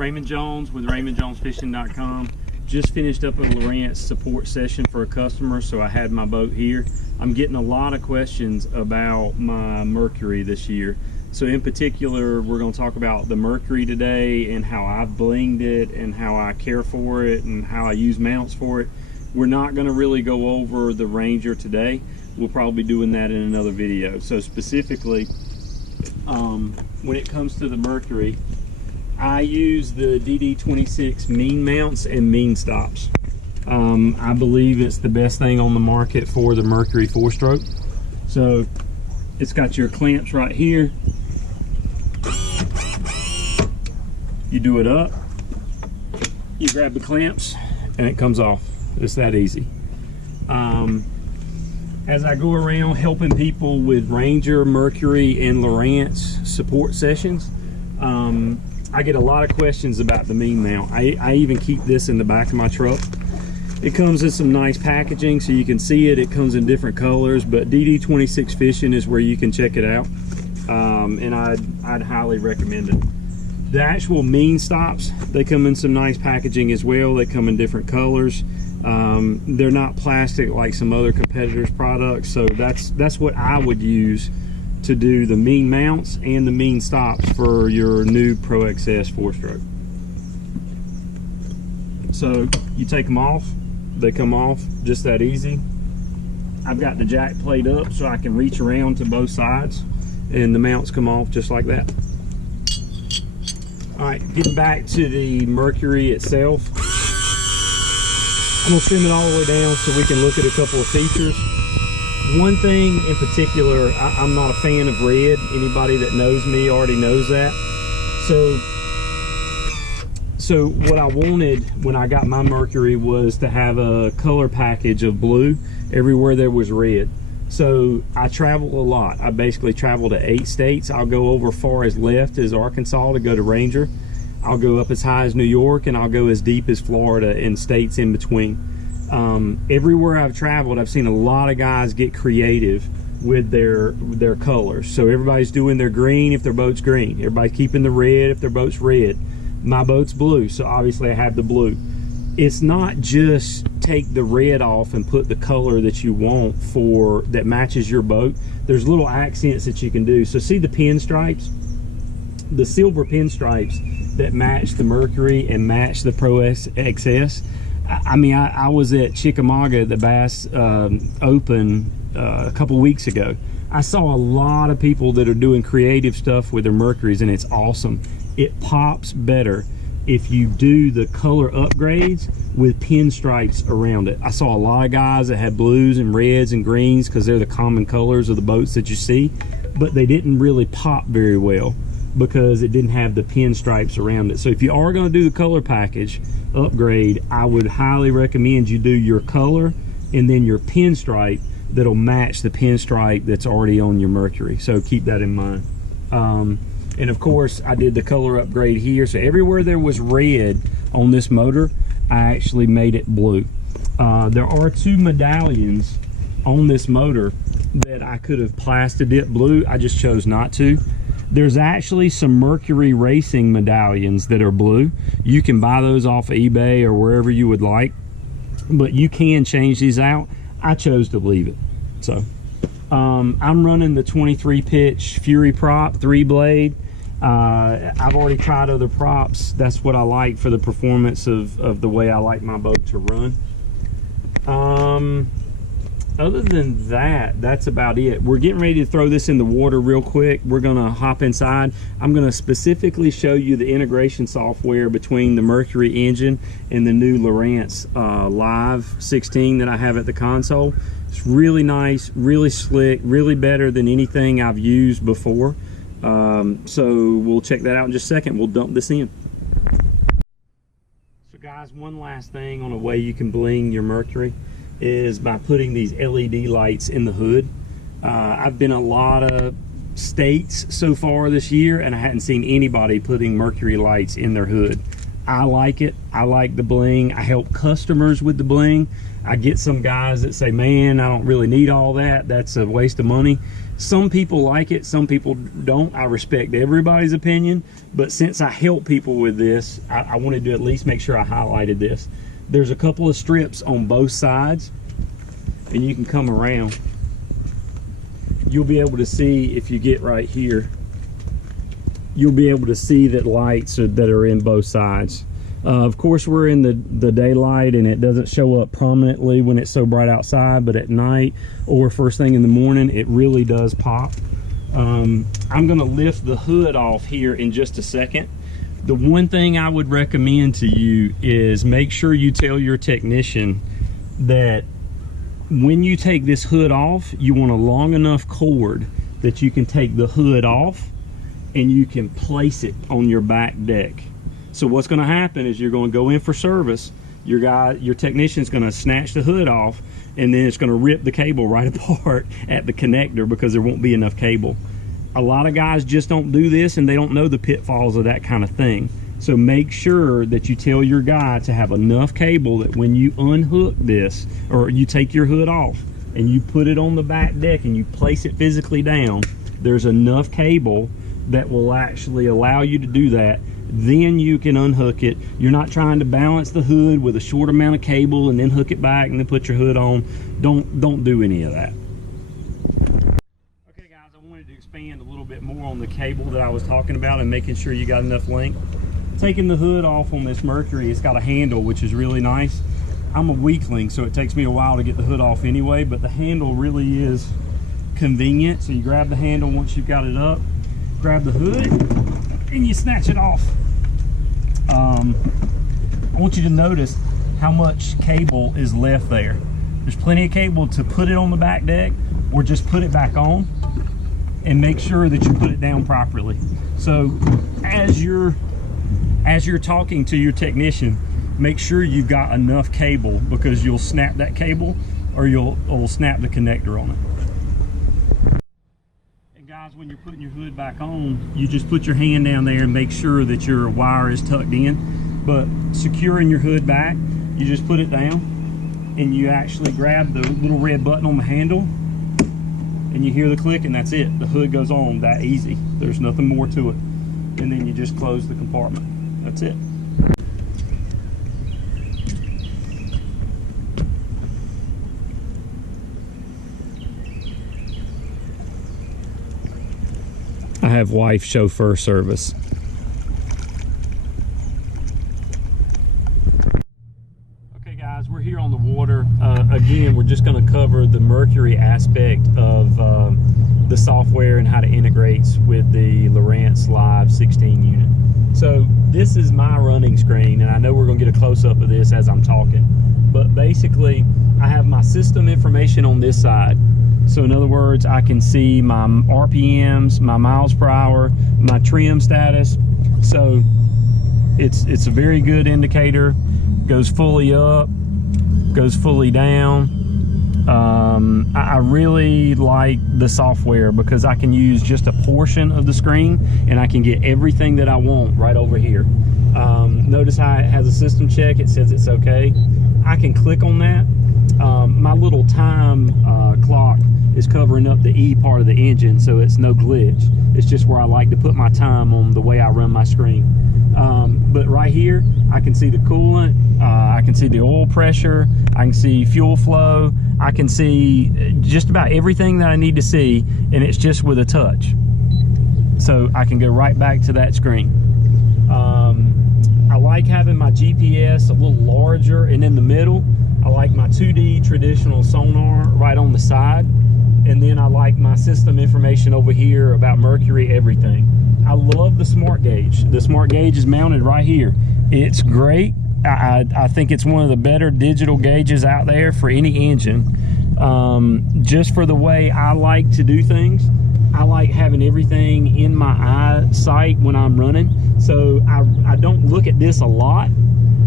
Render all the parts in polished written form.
Raymond Jones with raymondjonesfishing.com. Just finished up a Lowrance support session for a customer, so I had my boat here. I'm getting a lot of questions about my Mercury this year. So in particular, we're going to talk about the Mercury today and how I've blinged it and how I care for it and how I use mounts for it. We're not going to really go over the Ranger today. We'll probably be doing that in another video. So specifically, when it comes to the Mercury, I use the DD26 mean mounts and mean stops. I believe it's the best thing on the market for the Mercury 4-stroke. So it's got your clamps right here. You do it up, you grab the clamps, and it comes off. It's that easy. As I go around helping people with Ranger, Mercury, and Lowrance support sessions, I get a lot of questions about the mean mount. I even keep this in the back of my truck. It comes in some nice packaging so you can see it. It comes in different colors, but DD26 Fishing is where you can check it out. And I'd highly recommend it. The actual mean stops, they come in some nice packaging as well. They come in different colors. They're not plastic like some other competitors' products, so that's what I would use to do the mean mounts and the mean stops for your new Pro XS 4-stroke. So you take them off, they come off just that easy. I've got the jack plate up so I can reach around to both sides, and the mounts come off just like that. All right, getting back to the Mercury itself, I'm gonna trim it all the way down so we can look at a couple of features. One thing in particular, I'm not a fan of red. Anybody that knows me already knows that. So what I wanted when I got my Mercury was to have a color package of blue everywhere there was red. So I travel a lot. I basically travel to 8 states. I'll go over far as left as Arkansas to go to Ranger. I'll go up as high as New York, and I'll go as deep as Florida and states in between. Everywhere I've traveled, I've seen a lot of guys get creative with their colors. So everybody's doing their green if their boat's green. Everybody's keeping the red if their boat's red. My boat's blue, so obviously I have the blue. It's not just take the red off and put the color that you want that matches your boat. There's little accents that you can do. So see the pinstripes? The silver pinstripes that match the Mercury and match the Pro XS. I mean, I was at Chickamauga at the Bass Open a couple weeks ago. I saw a lot of people that are doing creative stuff with their Mercuries, and it's awesome. It pops better if you do the color upgrades with pinstripes around it. I saw a lot of guys that had blues and reds and greens because they're the common colors of the boats that you see, but they didn't really pop very well because it didn't have the pinstripes around it. So if you are going to do the color package upgrade, I would highly recommend you do your color and then your pinstripe that'll match the pinstripe that's already on your Mercury. So keep that in mind. And of course, I did the color upgrade here. So everywhere there was red on this motor, I actually made it blue. There are 2 medallions on this motor that I could have plastered it blue. I just chose not to. There's actually some Mercury Racing medallions that are blue. You can buy those off of eBay or wherever you would like, but you can change these out. I chose to leave it. So I'm running the 23 pitch Fury prop 3-blade. I've already tried other props. That's what I like for the performance of the way I like my boat to run. Other than that, that's about it. We're getting ready to throw this in the water real quick. We're gonna hop inside. I'm gonna specifically show you the integration software between the Mercury engine and the new Lowrance Live 16 that I have at the console. It's really nice, really slick, really better than anything I've used before. So we'll check that out in just a second. We'll dump this in. So guys, one last thing on a way you can bling your Mercury is by putting these LED lights in the hood. I've been a lot of states so far this year, and I hadn't seen anybody putting Mercury lights in their hood. I like it. I like the bling. I help customers with the bling. I get some guys that say, man, I don't really need all that. That's a waste of money. Some people like it, some people don't. I respect everybody's opinion, but since I help people with this, I wanted to at least make sure I highlighted this. There's a couple of strips on both sides, and you can come around. You'll be able to see, if you get right here, you'll be able to see that lights that are in both sides. Of course, we're in the daylight and it doesn't show up prominently when it's so bright outside, but at night or first thing in the morning, it really does pop. I'm gonna lift the hood off here in just a second. The one thing I would recommend to you is make sure you tell your technician that when you take this hood off, you want a long enough cord that you can take the hood off and you can place it on your back deck. So what's going to happen is you're going to go in for service, your technician's going to snatch the hood off, and then it's going to rip the cable right apart at the connector because there won't be enough cable. A lot of guys just don't do this and they don't know the pitfalls of that kind of thing. So make sure that you tell your guy to have enough cable that when you unhook this, or you take your hood off and you put it on the back deck and you place it physically down, there's enough cable that will actually allow you to do that. Then you can unhook it. You're not trying to balance the hood with a short amount of cable and then hook it back and then put your hood on. Don't do any of that. Okay guys, I wanted to expand a little bit more on the cable that I was talking about and making sure you got enough length. Taking the hood off on this Mercury, it's got a handle which is really nice. I'm a weakling, so it takes me a while to get the hood off anyway, but the handle really is convenient. So you grab the handle once you've got it up, grab the hood, and you snatch it off. I want you to notice how much cable is left there. There's plenty of cable to put it on the back deck or just put it back on, and make sure that you put it down properly. So as you're talking to your technician, make sure you've got enough cable, because you'll snap that cable or you'll snap the connector on it. Guys, when you're putting your hood back on, you just put your hand down there and make sure that your wire is tucked in. But securing your hood back, you just put it down and you actually grab the little red button on the handle and you hear the click, and that's it. The hood goes on that easy. There's nothing more to it. And then you just close the compartment. That's it. I have wife chauffeur service. Okay guys, we're here on the water. Again, we're just going to cover the Mercury aspect of the software and how it integrates with the Lowrance Live 16 unit. So this is my running screen, and I know we're going to get a close-up of this as I'm talking, but basically I have my system information on this side. So in other words, I can see my RPMs, my miles per hour, my trim status. So it's a very good indicator. Goes fully up, goes fully down. I really like the software because I can use just a portion of the screen and I can get everything that I want right over here. Notice how it has a system check. It says it's okay. I can click on that. My little time clock is covering up the E part of the engine, so it's no glitch. It's just where I like to put my time on the way I run my screen. But right here, I can see the coolant, I can see the oil pressure, I can see fuel flow, I can see just about everything that I need to see, and it's just with a touch. So I can go right back to that screen. I like having my GPS a little larger and in the middle. I like my 2D traditional sonar right on the side. And then I like my system information over here about Mercury, everything. I love the smart gauge. The smart gauge is mounted right here. It's great. I think it's one of the better digital gauges out there for any engine. Just for the way I like to do things. I like having everything in my eyesight when I'm running. So I don't look at this a lot.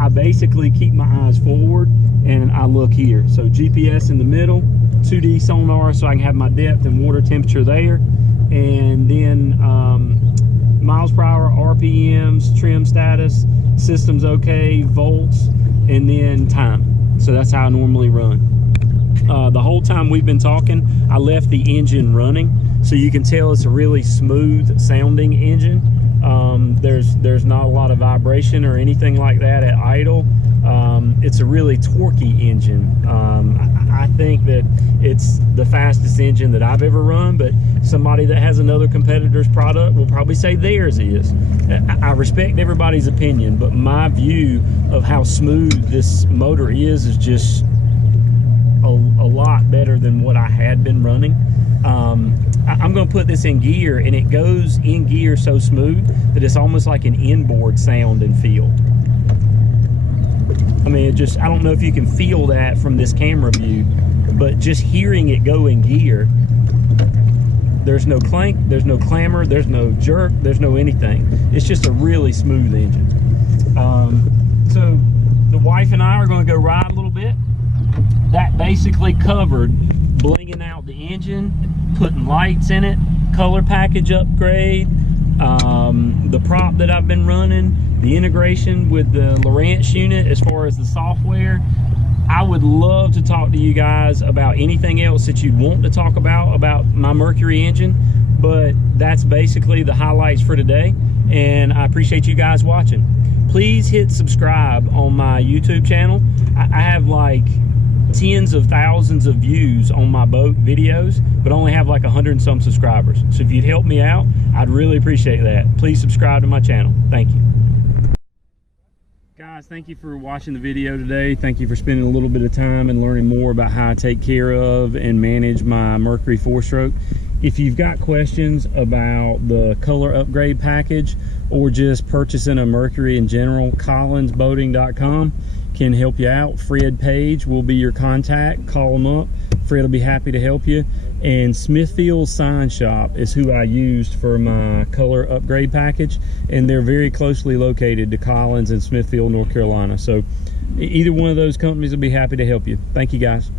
I basically keep my eyes forward and I look here. So GPS in the middle, 2D sonar so I can have my depth and water temperature there, and then miles per hour, RPMs, trim status, system's okay, volts, and then time. So that's how I normally run. The whole time we've been talking, I left the engine running, so you can tell it's a really smooth sounding engine. There's not a lot of vibration or anything like that at idle. It's a really torquey engine. I think that it's the fastest engine that I've ever run, but somebody that has another competitor's product will probably say theirs is. I respect everybody's opinion, but my view of how smooth this motor is just a lot better than what I had been running. I'm going to put this in gear, and it goes in gear so smooth that it's almost like an inboard sound and feel. I mean, I don't know if you can feel that from this camera view, but just hearing it go in gear, there's no clank, there's no clamor, there's no jerk, there's no anything. It's just a really smooth engine. So the wife and I are going to go ride a little bit. That basically covered blinging out the engine, putting lights in it, color package upgrade, the prop that I've been running, the integration with the Lowrance unit as far as the software. I would love to talk to you guys about anything else that you'd want to talk about my Mercury engine, but that's basically the highlights for today, and I appreciate you guys watching. Please hit subscribe on my YouTube channel. I have like tens of thousands of views on my boat videos, but only have like 100 and some subscribers. So if you'd help me out, I'd really appreciate that. Please subscribe to my channel. Thank you. Guys, thank you for watching the video today. Thank you for spending a little bit of time and learning more about how I take care of and manage my Mercury 4-stroke. If you've got questions about the color upgrade package or just purchasing a Mercury in general, collinsboating.com can help you out. Fred Page will be your contact. Call him up. Fred will be happy to help you. And Smithfield Sign Shop is who I used for my color upgrade package, and they're very closely located to Collins and Smithfield, North Carolina. So either one of those companies will be happy to help you. Thank you, guys.